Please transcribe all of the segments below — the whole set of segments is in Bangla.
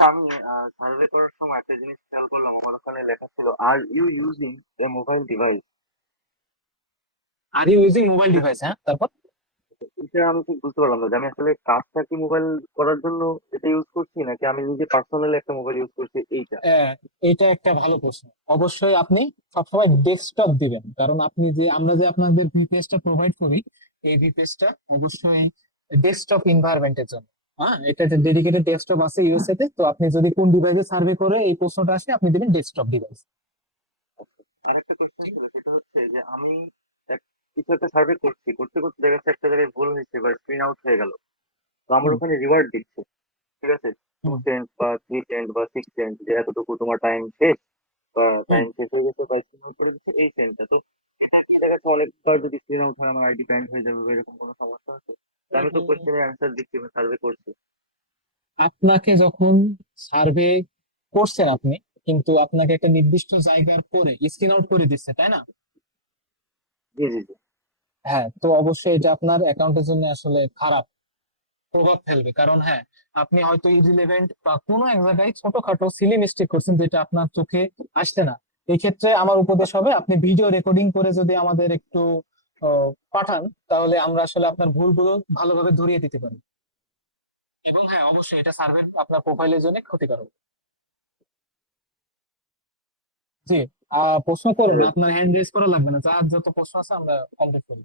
আমি সার্ভে করার সময় একটা জিনিস খেয়াল করলাম, আমার ওখানে লেখা ছিল are you using a mobile device. Are you using mobile device, হ্যাঁ, তারপর? এটা আমি ঠিক বুঝতে পারলাম না যে আমি আসলে কাজটা কি মোবাইল করার জন্য এটা ইউজ করছি, নাকি আমি নিজে পার্সোনালি একটা মোবাইল ইউজ করছি এইটা। আহ, এটা একটা ভালো প্রশ্ন। অবশ্যই আপনি সবসময় ডেস্কটপ দিবেন, কারণ আপনি যে আমরা যে আপনাদের ভিপিএসটা প্রোভাইড করি, এই ভিপিএসটা অবশ্যই ডেস্কটপ এনভায়রনমেন্টের জন্য। হ্যাঁ, এটা একটা ডেডিকেটেড ডেস্কটপ আছে ইউএসএ তে। তো আপনি যদি কোন ডিভাইসে সার্ভে করে এই প্রশ্নটা আসে, আপনি দিবেন ডেস্কটপ ডিভাইস। আরেকটা কোয়েশ্চেন ছিল, সেটা হচ্ছে যে আমি কিছু একটা সার্ভে করছি, করতে করতে দেখা যাচ্ছে একটা জায়গায় ভুল হয়েছে বা স্ক্রিন আউট হয়ে গেল। তো আমার হুম, ওখানে রিওয়ার্ড দিচ্ছে, ঠিক আছে, টু হুম, সেন্ট বা 3 সেন্ট বা 6 সেন্ট, যে এতটুকু তোমার টাইম শেষ বা হুম। টাইম শেষ হয়ে গেছে বা স্ক্রিন আউট করে দিচ্ছে এই সেন্টটা। তো এটা কি দেখা যাচ্ছে অনেকবার যদি স্ক্রিন আউট হয় আমার আইডি ব্যান্ড হয়ে যাবে বা এরকম কোনো সমস্যা আছে? তো আমি তো উম, কোশ্চেনের অ্যান্সার দিচ্ছি, সার্ভে করছি। আপনাকে যখন সার্ভে করছেন আপনি, কিন্তু আপনাকে একটা নির্দিষ্ট জায়গার পরে স্ক্রিন আউট করে দিচ্ছে, তাই না? জি জি জি। হ্যাঁ, তো অবশ্যই এটা আপনার অ্যাকাউন্টের জন্য আসলে খারাপ প্রভাব ফেলবে। কারণ হ্যাঁ, আপনি হয়তো ইররিলেভেন্ট বা কোনো এক জায়গায় ছোটখাটো সিলি মিস্টেক করছেন যেটা আপনার চোখে আসছে না। এই ক্ষেত্রে আমার উপদেশ হবে, আপনি ভিডিও রেকর্ডিং করে যদি আমাদের একটু পাঠান, তাহলে আমরা আসলে আপনার ভুলগুলো ভালোভাবে ধরিয়ে দিতে পারি। এবং হ্যাঁ, অবশ্যই এটা সার্ভে আপনার প্রোফাইলের জন্য ক্ষতিকারক। জি। প্রশ্ন জি করুন, ভাই। আপনার হ্যান্ড রেজ করা লাগবে না, যার যত প্রশ্ন আছে আমরা কমপ্লিট করি।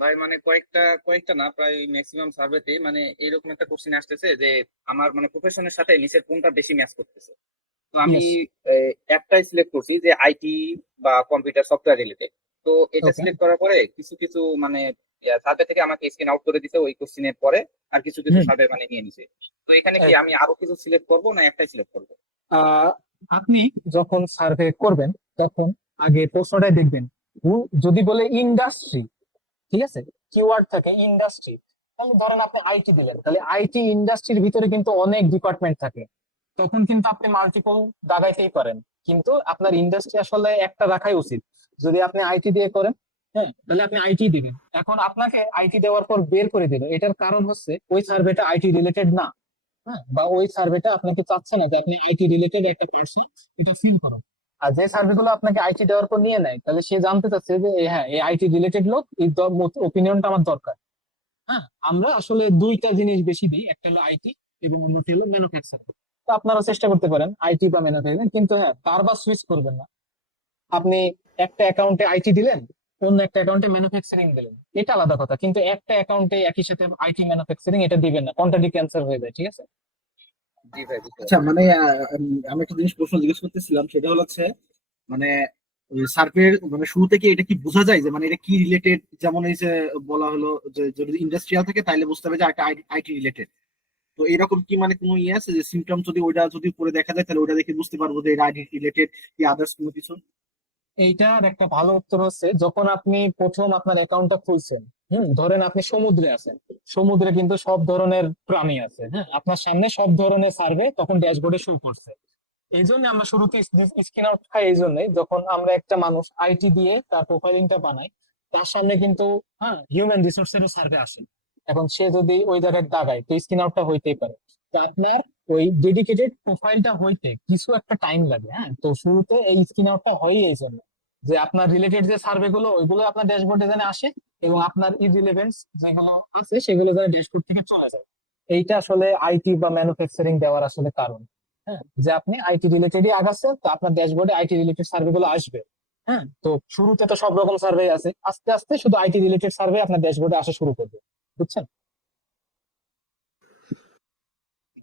ভাই মানে কয়েকটা কয়েকটা না, প্রায় ম্যাক্সিমাম সার্ভেতে মানে এরকম একটা কোশ্চেন আসতেছে যে আমার মানে প্রফেশনের সাথে নিচের কোনটা বেশি ম্যাচ করতেছে। তো আমি ইয়েস। একটাই সিলেক্ট করছি যে আইটি বা কম্পিউটার সফটওয়্যার রিলেটেড। তো এটা ওকে। সিলেক্ট করার পরে কিছু কিছু মানে সার্ভে থেকে আমাকে স্ক্রিন আউট করে দিতে ওই কোশ্চেনের পরে, আর কিছু কিছু হুম। সার্ভে মানে নিয়ে নিছে। তো এখানে কি আমি আরো কিছু সিলেক্ট করব না একটাই সিলেক্ট করবো? আহ, আপনি যখন সার্ভে করবেন, তখন আগে প্রশ্নটাই দেখবেন। যদি বলে ইন্ডাস্ট্রি, ঠিক আছে, কিওয়ার্ড থাকে ইন্ডাস্ট্রি, তাহলে ধরেন আপনি আইটি দিলেন, তাহলে আইটি ইন্ডাস্ট্রির ভিতরে কিন্তু অনেক ডিপার্টমেন্ট থাকে। তখন কিন্তু আপনি মাল্টিপল দাগাইতেই পারেন, কিন্তু আপনার ইন্ডাস্ট্রি আসলে একটা রাখাই উচিত। যদি আপনি আইটি দিয়ে করেন, হ্যাঁ, তাহলে আপনি আইটি দিবেন। এখন আপনাকে আইটি দেওয়ার পর বের করে দিল, এটার কারণ হচ্ছে ওই সার্ভেটা আইটি রিলেটেড না। হ্যাঁ, বা ওই সার্ভেটা আপনাকে চাচ্ছে না যে আপনি আইটি রিলেটেড একটা পার্সন এটা ফিল করুন। আর যে সার্ভে গুলো আপনাকে আইটি দেওয়ার পর নিয়ে নেয়, তাহলে সে জানতে চাচ্ছে যে হ্যাঁ, এই আইটি রিলেটেড লোক, এই ওপিনিয়নটা আমার দরকার। হ্যাঁ, আমরা আসলে দুইটা জিনিস বেশি দিই, একটা হলো আইটি এবং অন্যটি হলো ম্যানুফ্যাকচারিং। তো আপনারা চেষ্টা করতে পারেন আইটি বা ম্যানুফ্যাকচারিং, কিন্তু হ্যাঁ, বারবার সুইচ করবেন না। আপনি একটা অ্যাকাউন্টে আইটি দিলেন, অন্য একটা অ্যাকাউন্টে ম্যানুফ্যাকচারিং দিলেন, এটা আলাদা কথা, কিন্তু একটা অ্যাকাউন্টে একই সাথে আইটি ম্যানুফ্যাকচারিং এটা দিবেন না, কন্ট্রাডিক্ট অ্যান্সার হয়ে যায়, ঠিক আছে? জি ভাই, বুঝতে আচ্ছা, পারছি। মানে আমি একটা জিনিস প্রশ্ন জিজ্ঞেস করতেছিলাম, সেটা হচ্ছে মানে সার্ভের মানে শুরু থেকে এটা কি বোঝা যায় যে মানে এটা কি রিলেটেড? যেমন এই যে বলা হলো যে যদি ইন্ডাস্ট্রিয়াল থাকে তাহলে বুঝতে হবে যে একটা আইটি রিলেটেড। তো এরকম কি মানে কোনো ইয়ে আছে যে সিমটম যদি ওইটা যদি পরে দেখা যায় তাহলে ওটা দেখে বুঝতে পারবো যে এটা আইটি রিলেটেড কি আদার্স কোনো কিছু? এইটার একটা ভালো উত্তর হচ্ছে, যখন আপনি প্রথম আপনার অ্যাকাউন্টটা খুলছেন, ধরেন আপনি সমুদ্রে আছেন। সমুদ্রে কিন্তু সব ধরনের প্রাণী আছে, হ্যাঁ, আপনার সামনে সব ধরনের সার্ভে তখন ড্যাশবোর্ডে শো করছে। এই জন্য আমরা শুরুতে স্ক্রিন আউট খাই, এই জন্যই যখন আমরা একটা মানুষ আইটি দিয়ে তার প্রোফাইলিংটা বানাই, তার সামনে কিন্তু হ্যাঁ হিউম্যান রিসোর্সেরও সার্ভে আসে। এখন সে যদি ওই জায়গায় দাগায়, তো স্ক্রিন আউটটা হইতেই পারে। তো আপনার ওই ডেডিকেটেড প্রোফাইলটা হইতে কিছু একটা টাইম লাগে। হ্যাঁ, তো শুরুতে এই স্ক্রিন আউটটা হয় এই জন্য যে আপনার রিলেটেড যে সার্ভে গুলো ওইগুলো আপনার ড্যাশবোর্ডে যেন আসে, এবং আপনার ইররিলেভেন্স যেগুলো আছে সেগুলো যেন ড্যাশবোর্ড থেকে চলে যায়। এইটা আসলে আইটি বা ম্যানুফ্যাকচারিং দেওয়ার আসলে কারণ। হ্যাঁ, যে আপনি আইটি রিলেটেডই আগাচ্ছেন, তো আপনার ড্যাশবোর্ডে আইটি রিলেটেড সার্ভে গুলো আসবে। হ্যাঁ, তো শুরুতে তো সব রকম সার্ভে আছে, আস্তে আস্তে শুধু আইটি রিলেটেড সার্ভে আপনার ড্যাশবোর্ডে আসা শুরু করবে। বুঝছেন?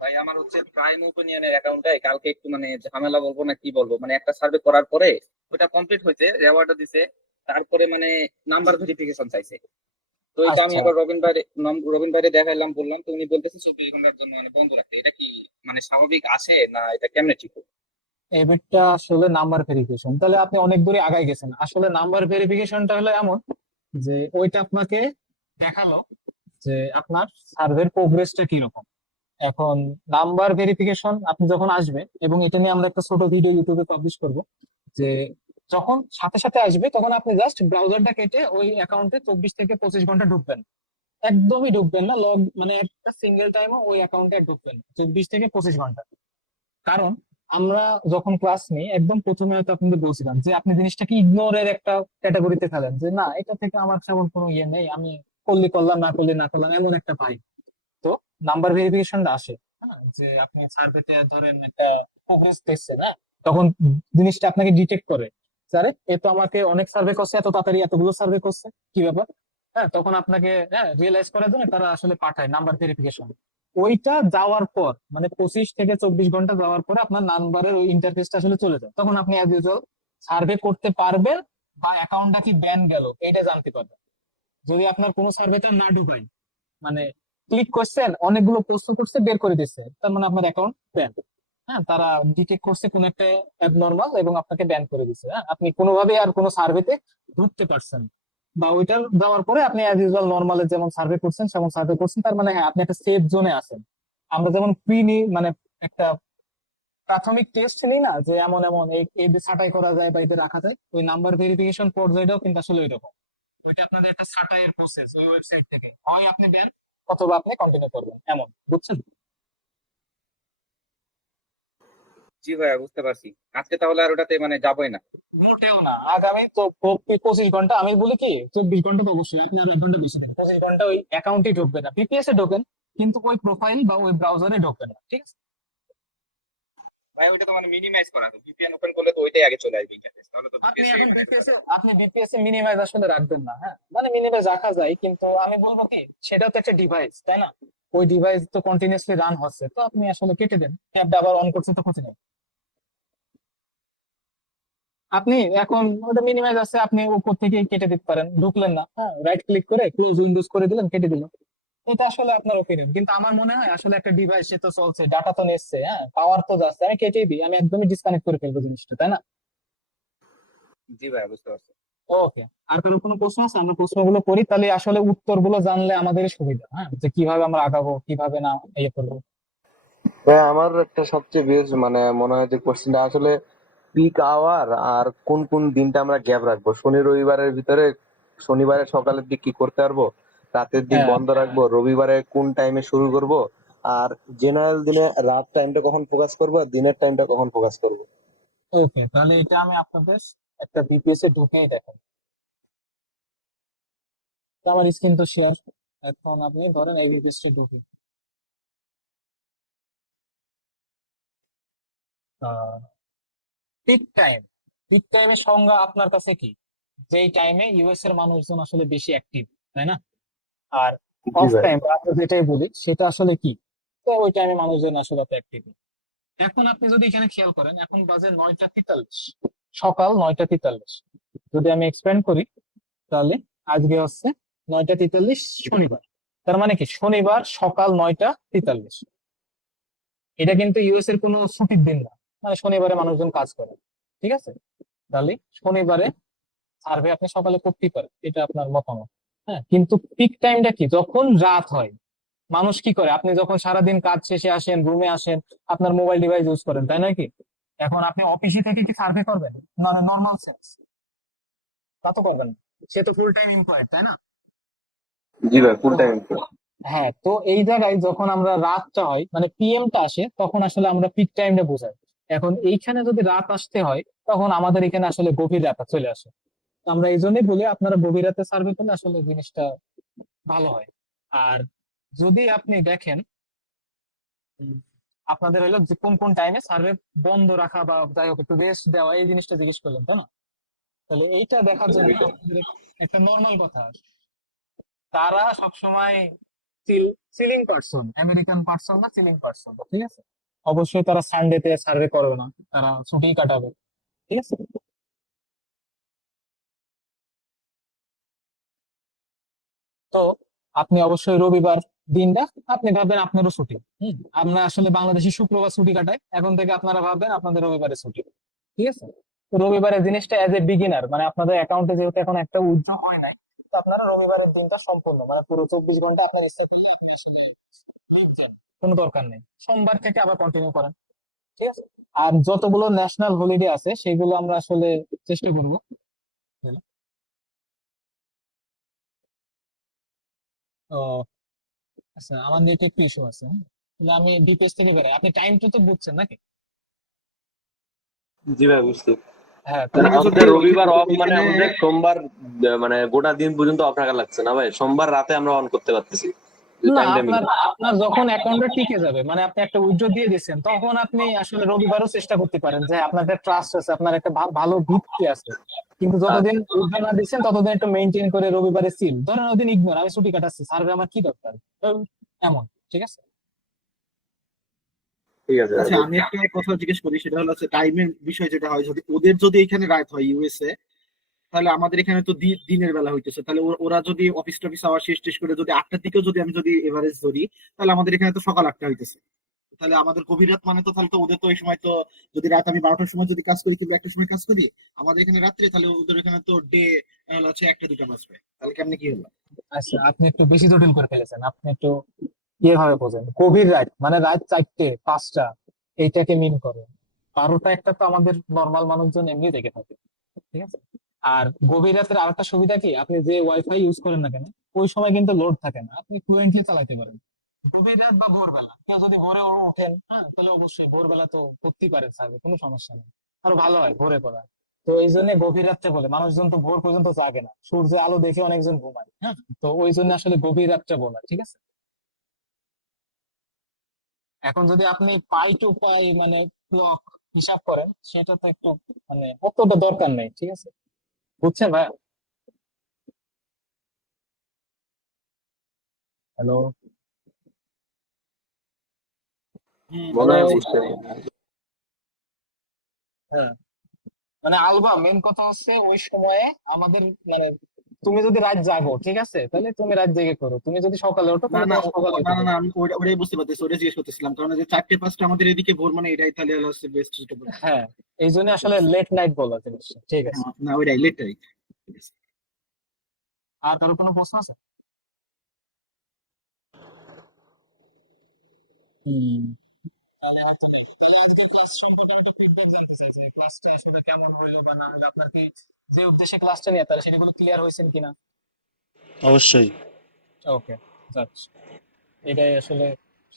ভাই আমার হচ্ছে প্রাইম ওপিনিয়নের অ্যাকাউন্টে কালকে একটু মানে ঝামেলা বলবো না কি বলবো, মানে একটা সার্ভে করার পরে ওটা কমপ্লিট হয়েছে, রেওয়ার্ডও দিছে, তারপরে মানে নাম্বার ভেরিফিকেশন চাইছে। তো এটা আমি আচ্ছা, আবার রবিন ভাইরে দেখাইলাম, বললাম, তো উনি বলতেছে 24 ঘন্টার জন্য মানে বন্ধ রাখতে। এটা কি মানে স্বাভাবিক আছে না এটা কেমনে ঠিক হবে? এবারটা আসলে নাম্বার ভেরিফিকেশন, তাহলে আপনি অনেক দূরে আগায় গেছেন। আসলে নাম্বার ভেরিফিকেশনটা হলো এমন যে ওইটা আপনাকে দেখালো যে আপনার সার্ভের প্রোগ্রেসটা কিরকম। এখন নাম্বার ভেরিফিকেশন আপনি যখন আসবে, এবং এটা নিয়ে আমরা একটা ছোট ভিডিও ইউটিউবে পাবলিশ করব, যে যখন সাথে সাথে আসবে তখন আপনি জাস্ট ব্রাউজারটা কেটে ওই অ্যাকাউন্টে 24 থেকে 25 ঘন্টা ঢুকবেন। একদমই ঢুকবেন না, লগ মানে একটা সিঙ্গেল টাইমও ওই অ্যাকাউন্টে ঢুকবেন না, 24 থেকে 25 ঘন্টা। কারণ আমরা যখন ক্লাস নিই একদম প্রথমে হয়তো আপনাদের বলছিলাম যে আপনি জিনিসটাকে ইগনোরের একটা ক্যাটাগরিতে ফেলেন, যে না এটা থেকে আমার তেমন কোনো ইয়ে নেই, আমি করলে করলাম, না করলে না করলাম, এমন একটা পাই। তো নাম্বার ভেরিফিকেশনটা আসে, হ্যাঁ, যে আপনি সার্ভেতে ধরেন একটা প্রোগ্রেস দেখছেন, হ্যাঁ, তখন জিনিসটা আপনাকে ডিটেক্ট করে, স্যার এ তো আমাকে অনেক সার্ভে করছে, এত তাড়াতাড়ি এতগুলো সার্ভে করছে, কি ব্যাপার। হ্যাঁ, তখন আপনাকে রিয়েলাইজ করার জন্য তারা আসলে পাঠায় নাম্বার ভেরিফিকেশন। ওইটা যাওয়ার পর মানে 25 থেকে 24 ঘন্টা যাওয়ার পরে আপনার নাম্বারের ওই ইন্টারফেসটা আসলে চলে যায়, তখন আপনি অ্যাজ ইউজুয়াল সার্ভে করতে পারবেন বা অ্যাকাউন্টটা কি ব্যান গেল এটা জানতে পারবেন। যদি আপনার কোনো সার্ভেতে না ঢুকাই, মানে ক্লিক করছেন অনেকগুলো প্রশ্ন করছে বের করে দিচ্ছে, তার মানে আপনার অ্যাকাউন্ট ব্যান। হ্যাঁ, তারা ডিটেক্ট করছে কোন একটা অ্যাবনর্মাল এবং আপনাকে ব্যান করে দিচ্ছে। হ্যাঁ, আপনি কোনোভাবে আর কোনো সার্ভেতে ঢুকতে পারছেন না। বা ওইটা দেওয়ার পরে আপনি অ্যাজ ইউজুয়াল নর্মালে যেমন সার্ভে করছেন সেমন সার্ভে করছেন, তার মানে হ্যাঁ আপনি একটা সেফ জোনে আছেন। আমরা যেমন মানে একটা প্রাথমিক টেস্ট নিই না, যে এমন এমন এই ছাঁটাই করা যায় বা এদের রাখা যায়, ওই নাম্বার ভেরিফিকেশন পর্যায়টাও কিন্তু আসলে ওইরকম। ওইটা আপনাদের একটা ছাঁটাইয়ের প্রসেস, ওই ওয়েবসাইট থেকে হয় আপনি দেন অথবা আপনি কন্টিনিউ করবেন, এমন, বুঝছেন? জি ভাইয়া, বুঝতে পারছি। আজকে তাহলে আর ওটাতে মানে যাবোই না। মোটেও না, আগামী তো 25 ঘন্টা, আমি বলি কি 24 ঘন্টা তো অবশ্যই, আপনি আর 1 ঘন্টা বেশি থাকেন, 25 ঘন্টা ওই অ্যাকাউন্টে ঢুকবে না, বিপিএস এ ঢোকেন কিন্তু ওই প্রোফাইল বা ওই ব্রাউজারে ঢোকবেন না, ঠিক আছে? ভাই ওইটা তো মানে মিনিমাইজ করা আছে, ভিপিএন ওপেন করলে তো ওইটাই আগে চলে আসবে ইন্টারফেস, তাহলে তো আপনি ভিপিএস এখন বিপিএস এ মিনিমাইজ আসলে রাখবেন না, হ্যাঁ, মানে মিনিমাইজ রাখা যায় কিন্তু আমি বলবো কি সেটাও তো একটা ডিভাইস, তাই না? ওই ডিভাইস তো কন্টিনিউসলি রান হচ্ছে, তো আপনি আসলে কেটে দেন, ট্যাবটা আবার অন করছেন তো ক্ষতি নেই। আপনি এখন ওটা মিনিমাইজ আছে, আপনি উপর থেকে কেটে দিতে পারেন, ঢুকলেন না, হ্যাঁ, রাইট ক্লিক করে ক্লোজ উইন্ডোজ করে দিলেন, কেটে দিলেন। এটা আসলে আপনার ওপিনিয়ন, কিন্তু আমার মনে হয় আসলে একটা ডিভাইস সে তো চলছে, ডাটা তো নিচ্ছে, হ্যাঁ, পাওয়ার তো যাচ্ছে, আমি কেটেই দিই, আমি একদমই ডিসকানেক্ট করে ফেলবো জিনিসটা, তাই না? জি ভাইয়া, বুঝতে পারছি। ওকে, আর কারো কোনো প্রশ্ন আছে? আমরা প্রশ্নগুলো করি, তাহলে আসলে উত্তরগুলো জানলে আমাদেরই সুবিধা, হ্যাঁ, যে কিভাবে আমরা আগাবো, কিভাবে না ইয়ে করবো। হ্যাঁ, আমার একটা সবচেয়ে বেশ মানে মনে হয় যে কোশ্চেনটা আসলে পিক আওয়ার আর কোন কোন দিনটা আমরা গ্যাপ রাখবো, শনি রবিবারের ভিতরে শনিবারে সকালের দিক কি করতে পারবো, রাতের দিক হ্যাঁ, বন্ধ রাখবো, রবিবারে কোন টাইমে শুরু করব, আর জেনারেল দিনে রাত টাইমটা কখন ফোকাস করবো আর দিনের টাইমটা কখন ফোকাস করবো। ওকে, তাহলে এটা আমি আপনাদের একটা বিপিএস এ ঢুকেই দেখেন। তো আমার স্ক্রিন তো শেয়ার, এখন আপনি ধরেন এই বিপিএস টা ঢুকি। পিক টাইম, পিক টাইমের সংজ্ঞা আপনার কাছে কি? যেই টাইমে ইউএস এর মানুষজন আসলে বেশি অ্যাক্টিভ, তাই না? আর জি অফ ভাই। টাইম আমরা যেটাই বলি সেটা আসলে কি? তো ওই টাইমে মানুষজন আসলে অত অ্যাক্টিভ। এখন আপনি যদি এখানে খেয়াল করেন, এখন বাজে 9টা 43, সকাল 9টা 43। যদি আমি এক্সপ্যান্ড করি তাহলে আজকে হচ্ছে 9টা 43, শনিবার। তার মানে কি শনিবার সকাল 9টা 43। এটা কিন্তু ইউএস এর কোনো ছুটির দিন না, মানে শনিবারে মানুষজন কাজ করে, ঠিক আছে? তাহলে শনিবারে সার্ভে আপনি সকালে করতেই পারেন, এটা আপনার মতামত। হ্যাঁ, কিন্তু পিক টাইমটা কি? যখন রাত হয়, মানুষ কি করে? আপনি যখন সারাদিন কাজ শেষে আসেন, রুমে আসেন, আপনার মোবাইল ডিভাইস ইউজ করেন, তাই নয় কি? এখন আপনি অফিসে থেকে কি সার্ভে করবেন? মানে নর্মাল সেন্স, তা তো করবেন না। সে তো ফুল টাইম এমপ্লয়েড, তাই না? জি ভাই, ফুল তো টাইম। হ্যাঁ, তো এই জায়গায় যখন আমরা রাতটা হয় মানে পিএমটা আসে, তখন আসলে আমরা পিক টাইমটা বোঝাই। এখন এইখানে যদি রাত আসতে হয় তখন আমাদের এখানে আসলে গভীর রাত চলে আসে। তো আমরা এই জন্যই বলি আপনারা গভীর রাতে সার্ভে করলে আসলে জিনিসটা ভালো হয়। আর যদি আপনি দেখেন উম, আপনাদের হলো যে কোন কোন টাইমে সার্ভে বন্ধ রাখা বা যাই হোক একটু রেস্ট দেওয়া, এই জিনিসটা জিজ্ঞেস করলেন তাই না? তাহলে এইটা দেখার জন্য আপনাদের একটা নর্মাল কথা, তারা সবসময় চিলিং পার্সন, আমেরিকান পার্সন না চিলিং পার্সন, ঠিক আছে? অবশ্যই তারা সানডেতে সার্ভে করবে না, তারা ছুটি কাটাবে, ঠিক আছে? তো আপনি অবশ্যই রবিবার দিনটা আপনি ভাববেন আপনারও ছুটি। আমরা আসলে বাংলাদেশি শুক্রবার ছুটি কাটাই, এখন থেকে আপনারা ভাববেন আপনাদের রবিবারে ছুটি, ঠিক আছে? তো রবিবারের জিনিসটা এজ এ বিগিনার, মানে আপনাদের অ্যাকাউন্টে যেহেতু এখন একটা উইথড্র হয় নাই, তো আপনারা রবিবারের দিনটা সম্পূর্ণ মানে পুরো 24 ঘন্টা আপনার ইচ্ছা করলে আপনি আসলে leave যান। কোনো দরকার নেই, সোমবার থেকে আবার কন্টিনিউ করেন, ঠিক আছে? আর যতগুলো ন্যাশনাল হলিডে আছে সেগুলো আমরা আসলে চেষ্টা করবো। ও আচ্ছা, আমার নেট একটু ইস্যু আছে, তাহলে আমি ডিপিএস থেকে বেরোই, আপনি টাইম তো বুঝছেন নাকি? জি ভাই, বুঝছি। হ্যাঁ, মানে তাহলে যদি আমাদের রবিবার অফ, মানে এখানে আমাদের সোমবার মানে গোটা দিন পর্যন্ত অফ রাখা লাগছে না ভাই, সোমবার রাতে আমরা অন করতে পারতেছি যদি না, টাইমটা মিলে। আপনার আপনার যখন অ্যাকাউন্টে টিকে যাবে, মানে আপনি একটা উইথড্র দিয়ে দিচ্ছেন, তখন আপনি আসলে রবিবারও চেষ্টা করতে পারেন, যে আপনার একটা ট্রাস্ট আছে, আপনার একটা ভালো ভিত্তি আছে। কিন্তু যতদিন আচ্ছা, উইথড্র না দিচ্ছেন ততদিন একটু মেনটেন করে রবিবারে সিল ধরেন, ওদিন ইগনোর, আমি ছুটি কাটাচ্ছি, সার্ভে আমার কি দরকার, তো এমন। ঠিক আছে। ঠিক আছে ভাই, আচ্ছা, আমি বুঝছি। একটা কথা জিজ্ঞেস করি, সেটা হলো টাইমের বিষয় যেটা হয়, যদি ওদের যদি এখানে রাত হয় ইউএসএ, তাহলে আমাদের এখানে তো দিনের বেলা হইতেছে, তাহলে ওরা যদি অফিস টফিস আওয়ার শেষ টেস করে যদি 8টার দিকেও যদি আমি যদি এভারেজ ধরি, তাহলে আমাদের এখানে তো সকাল 8টা হইতেছে। তাহলে আমাদের গভীর রাত মানে তো, তাহলে তো ওদের তো ওই সময় তো, যদি রাত আমি 12টার সময় যদি কাজ করি কিংবা 1টার সময় কাজ করি, আমাদের এখানে রাত্রে, তাহলে ওদের এখানে তো ডে হচ্ছে 1টা 2টা বাজবে, তাহলে কেমনে কি হলো? আচ্ছা, আপনি একটু বেশি জটিল করে ফেলেছেন, আপনি একটু ইয়ে ভাবে বোঝেন, গভীর রাত মানে রাত 4টে 5টা, এইটাকে মিন করে। 12টা 1টা তো আমাদের নর্মাল মানুষজন এমনি দেখে থাকে। ঠিক আছে। আর গভীর রাতের আরেকটা সুবিধা কি, আপনি যে ওয়াইফাই ইউজ করেন না কেন, ওই সময় কিন্তু লোড থাকে না, আপনি ফ্লুয়েন্টলি চালাতে পারেন। গভীর রাত বা ভোরবেলা, কেউ যদি ভোরে ওঠেন, হ্যাঁ, তাহলে অবশ্যই ভোরবেলা তো করতেই পারেন স্যার, কোনো সমস্যা নেই। আরো ভালো হয় ভোরে করা। তো এই জন্য গভীর রাত্রে বলে, মানুষজন তো ভোর পর্যন্ত জাগে না, সূর্যের আলো দেখে অনেকজন ঘুমায়, হ্যাঁ। তো ওই জন্য আসলে গভীর রাত্রে বলা, ঠিক আছে। এখন যদি আপনি পাই টু পাই মানে ক্লক হিসাব করেন, সেটা তো একটু মানে অতটা দরকার নেই, ঠিক আছে। বুঝছেন ভাই? হ্যালো। মনে হ্যালো। হয় বুঝতে। হ্যাঁ, মানে আলবা মেন কথা হচ্ছে ওই সময়ে আমাদের মানে, তুমি যদি রাত জাগো, ঠিক আছে, তাহলে তুমি রাত জেগে করো, তুমি যদি সকালে ওঠো না তাহলে না তোমার সকালে না উঠে না না, করো। আমি ওটাই বুঝতে পারতেছি, ওটাই জিজ্ঞেস করতেছিলাম, কারণ যে 4টে 5টা আমাদের এদিকে ভোর, মানে এটাই তাহলে হচ্ছে বেস্ট সুটেবল। হ্যাঁ, এই জন্য আসলে লেট নাইট বলা জিনিসটা, ঠিক আছে। না, ওইটাই লেটাই। আর কারো কোনো প্রশ্ন আছে? হুম। তাহলে আর তো নেই। তাহলে আজকে ক্লাস সম্পর্কে আমি একটু ফিডব্যাক জানতে চাই, যে ক্লাসটা আসলে কেমন হইলো বা না হইলো, আপনার কি যে উদ্দেশ্যে ক্লাসটা নিয়ে, তাহলে সেটা কোনো ক্লিয়ার হয়েছে কিনা। অবশ্যই। ওকে, যাক, এটাই আসলে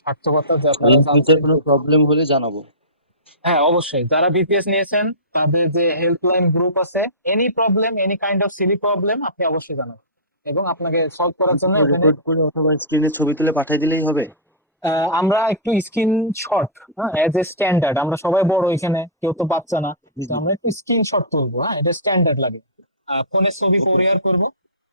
সার্থকতা যে ইন আপনারা ফিউচার জানছেন। কোনো প্রবলেম হলে জানাবো। হ্যাঁ, অবশ্যই যারা বিপিএস নিয়েছেন তাদের যে হেল্পলাইন গ্রুপ আছে, any problem, any kind of silly problem, আপনি অবশ্যই জানাবেন, এবং আপনাকে সলভ করার জন্য ভিডিও ওখানে রেকর্ড করে অথবা স্ক্রিনে ছবি তুলে পাঠিয়ে দিলেই হবে। আমরা একটু স্ক্রিনশট, হ্যাঁ, এজ এ স্ট্যান্ডার্ড, আমরা সবাই বড় এখানে, কেউ তো বাচ্চা না, জি তো জি। আমরা একটু স্ক্রিনশট তুলবো, হ্যাঁ, এটা স্ট্যান্ডার্ড লাগে। ফোনের ছবি ওকে। কোরিয়ার করব।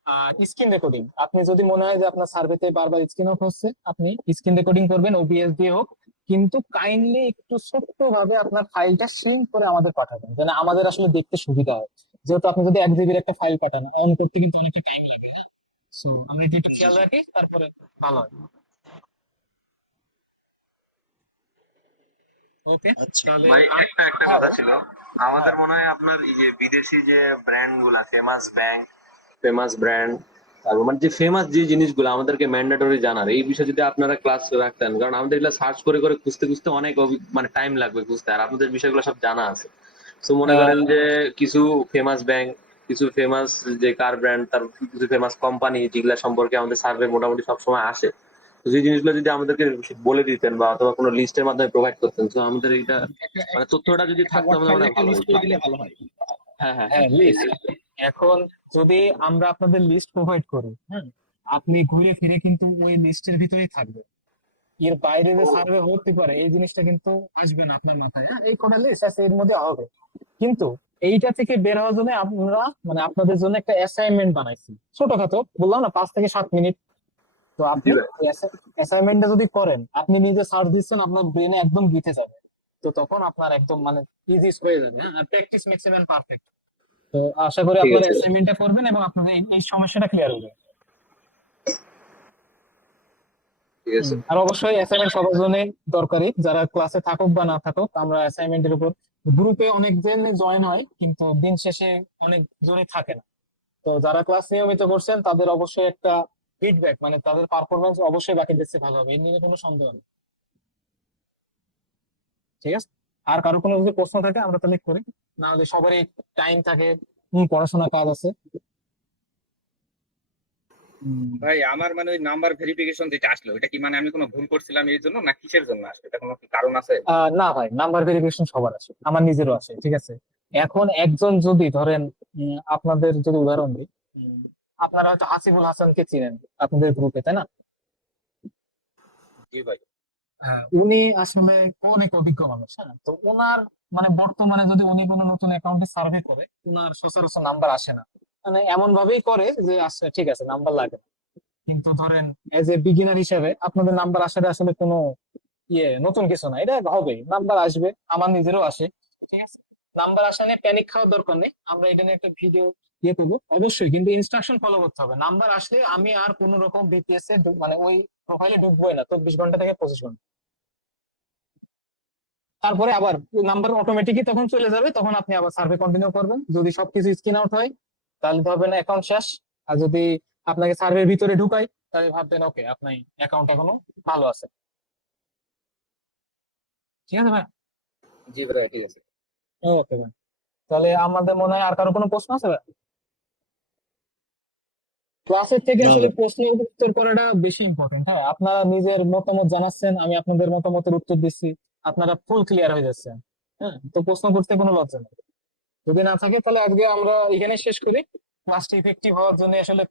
আর স্ক্রিন রেকর্ডিং, আপনি যদি মনে হয় যে আপনার সার্ভেতে বারবার স্ক্রিন অফ হচ্ছে, আপনি স্ক্রিন রেকর্ডিং করবেন, ওবিএস দিয়ে হোক। কিন্তু কাইন্ডলি একটু ছোট্ট ভাবে আপনার ফাইলটা সিঙ্ক করে আমাদের পাঠাবেন, যেন আমাদের আসলে দেখতে সুবিধা হয়। যেহেতু আপনি যদি 1 জিবির একটা ফাইল পাঠান, অন করতে কিন্তু অনেকটা টাইম লাগে। সো আমরা যদি একটু খেয়াল রাখি, তারপরে ভালো হয়। ওকে, আচ্ছা। তাহলে ভাই, একটা একটা হ্যাঁ কথা ছিল। হ্যাঁ। আমাদের মনে হয় আপনার এই যে বিদেশি যে ব্র্যান্ড গুলা, ফেমাস ব্যাংক, ফেমাস ব্র্যান্ড, তারপর মানে যে ফেমাস যে জিনিসগুলো আমাদেরকে ম্যান্ডেটরি জানার, এই বিষয়ে যদি আপনারা ক্লাস রাখতেন, কারণ আমাদের এগুলো সার্চ করে করে খুঁজতে খুঁজতে অনেক মানে টাইম লাগবে খুঁজতে, আর আপনাদের বিষয়গুলো সব জানা আছে। তো মনে করেন আহ, যে কিছু ফেমাস ব্যাংক, কিছু ফেমাস যে কার ব্র্যান্ড, তার কিছু ফেমাস কোম্পানি, যেগুলা সম্পর্কে আমাদের সার্ভে মোটামুটি সবসময় আসে, তো যে জিনিসগুলো যদি আমাদেরকে বলে দিতেন বা অথবা কোনো লিস্টের মাধ্যমে প্রোভাইড করতেন, তো আমাদের এইটা একটা মানে তথ্যটা যদি একটা থাকতো ওয়ার্ড আমাদের ফাইলে মনে হয় একটা ভালো লিস্ট হতো। করে দিলে ভালো হয়। হ্যাঁ হ্যাঁ হ্যাঁ, হ্যাঁ, লিস্ট। এখন যদি আমরা আপনাদের লিস্ট প্রোভাইড করি, হ্যাঁ, আপনি ঘুরে ফিরে কিন্তু ওই লিস্টের ভিতরেই থাকবে, এর বাইরে যে সার্ভে হতে পারে এই জিনিসটা কিন্তু আসবে না আপনার মাথায়, হ্যাঁ, এই কোন লিস্ট আছে এর মধ্যে হবে। কিন্তু এইটা থেকে বের হওয়ার জন্য আমরা মানে আপনাদের জন্য একটা অ্যাসাইনমেন্ট বানাইছি, ছোটখাটো, বললাম না, 5 থেকে 7 মিনিট। তো জি আপনি ভাই। অ্যাসাইনমেন্টটা যদি করেন, আপনি নিজে সার্চ দিচ্ছেন, আপনার ব্রেনে একদম গেঁথে যাবে। তো তখন আপনার একদম মানে ইজি হয়ে যাবে, হ্যাঁ, আর প্র্যাকটিস ম্যাক্সিমাম পারফেক্ট। তো আশা করি ঠিক আপনার আছে ভাই, অ্যাসাইনমেন্টটা করবেন এবং আপনাদের এই সমস্যাটা ক্লিয়ার হবে। ঠিক আছে। আর অবশ্যই অ্যাসাইনমেন্ট সবার জন্য দরকারি, যারা ক্লাসে থাকুক বা না থাকুক, আমরা অ্যাসাইনমেন্টের উপর গ্রুপে অনেকজন জয়েন হয়, কিন্তু দিন শেষে অনেকজনই থাকে না। তো যারা ক্লাস নিয়মিত করছেন তাদের অবশ্যই একটা ফিডব্যাক, মানে তাদের পারফরমেন্স অবশ্যই বাকিদের চেয়ে ভালো হবে, এর নিয়ে কোনো সন্দেহ নেই। ঠিক আছে। আর কারো কোনো যদি প্রশ্ন থাকে আমরা তাহলে করি, না হলে সবারই টাইম থাকে, পড়াশোনা কাজ আছে। ভাই আমার মানে ওই নাম্বার ভেরিফিকেশন যেটা আসলো এটা কি মানে আমি কোনো ভুল করছিলাম এই জন্য না কিসের জন্য আসলো, এটা কোনো কি কারণ আছে? না ভাই, নাম্বার ভেরিফিকেশন সবার আছে, আমার নিজেরও আছে, ঠিক আছে। এখন একজন যদি ধরেন, আপনাদের যদি উদাহরণ দিই, আপনারা হয়তো হাসিবুল হাসানকে চিনেন আপনাদের গ্রুপে, তাই না? জি ভাই। হ্যাঁ, উনি আসলে অনেক অভিজ্ঞ মানুষ, হ্যাঁ। তো ওনার মানে বর্তমানে যদি উনি কোনো নতুন অ্যাকাউন্টে সার্ভে করে, ওনার সচরাচর নাম্বার আসে না। মানে এমন ভাবেই করে যে আসলে ঠিক আছে, নাম্বার লাগে না। কিন্তু ধরেন এজ এ বিগিনার হিসেবে আপনাদের নাম্বার আসাটা আসলে কোনো নতুন কিছু না, এটা হবে, নাম্বার আসবে, আমার নিজেরও আসে, ঠিক আছে। নাম্বার আসা নিয়ে প্যানিক খাওয়ার দরকার নেই, আমরা এটা নিয়ে একটা ভিডিও করবো অবশ্যই, কিন্তু ইনস্ট্রাকশন ফলো করতে হবে। নাম্বার আসলে আমি আর কোনো রকম বিপিএস এ মানে ওই প্রোফাইলে ঢুকবোই না 24 ঘন্টা থেকে 25 ঘন্টা। তারপরে আবার নাম্বার অটোমেটিকই তখন চলে যাবে, তখন আপনি আবার সার্ভে কন্টিনিউ করবেন। যদি সবকিছু স্ক্রিন আউট হয় তাহলে ভাববেন অ্যাকাউন্ট শেষ। আর যদি আপনাকে সার্ভের ভিতরে ঢুকাই তাহলে ভাববেন ওকে, আপনার অ্যাকাউন্ট এখনো ভালো আছে। ঠিক আছে ভাই? জি ভাই ঠিক আছে। ওকে ভাই, তাহলে আমাদের মনে হয় আর কারো কোনো প্রশ্ন আছে ভাই? ক্লাসের থেকে না আসলে ভাই। প্রশ্ন উত্তর করাটা বেশি ইম্পর্টেন্ট। হ্যাঁ, আপনারা নিজের মতামত জানাচ্ছেন, আমি আপনাদের মতামতের উত্তর দিচ্ছি, আপনারা ফুল ক্লিয়ার হয়ে যাচ্ছেন। হ্যাঁ, তো প্রশ্ন করতে কোনো লজ্জা নেই। যদি না থাকে তাহলে আজকে আমরা এখানে শেষ করি। ক্লাসটা ইফেক্টিভ হওয়ার জন্য আসলে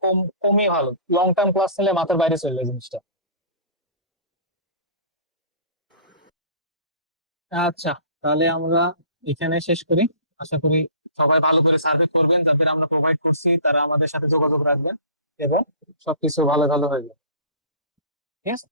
কমই ভালো, লং টার্ম ক্লাস নিলে মাথার বাইরে চলে যায় জিনিসটা। আচ্ছা, তাহলে আমরা এখানে শেষ করি। আশা করি সবাই ভালো করে সার্ভে করবেন, যাদের আমরা প্রোভাইড করছি তারা আমাদের সাথে যোগাযোগ রাখবেন এবং সবকিছু ভালো ভালো হয়ে যাবে। ঠিক আছে।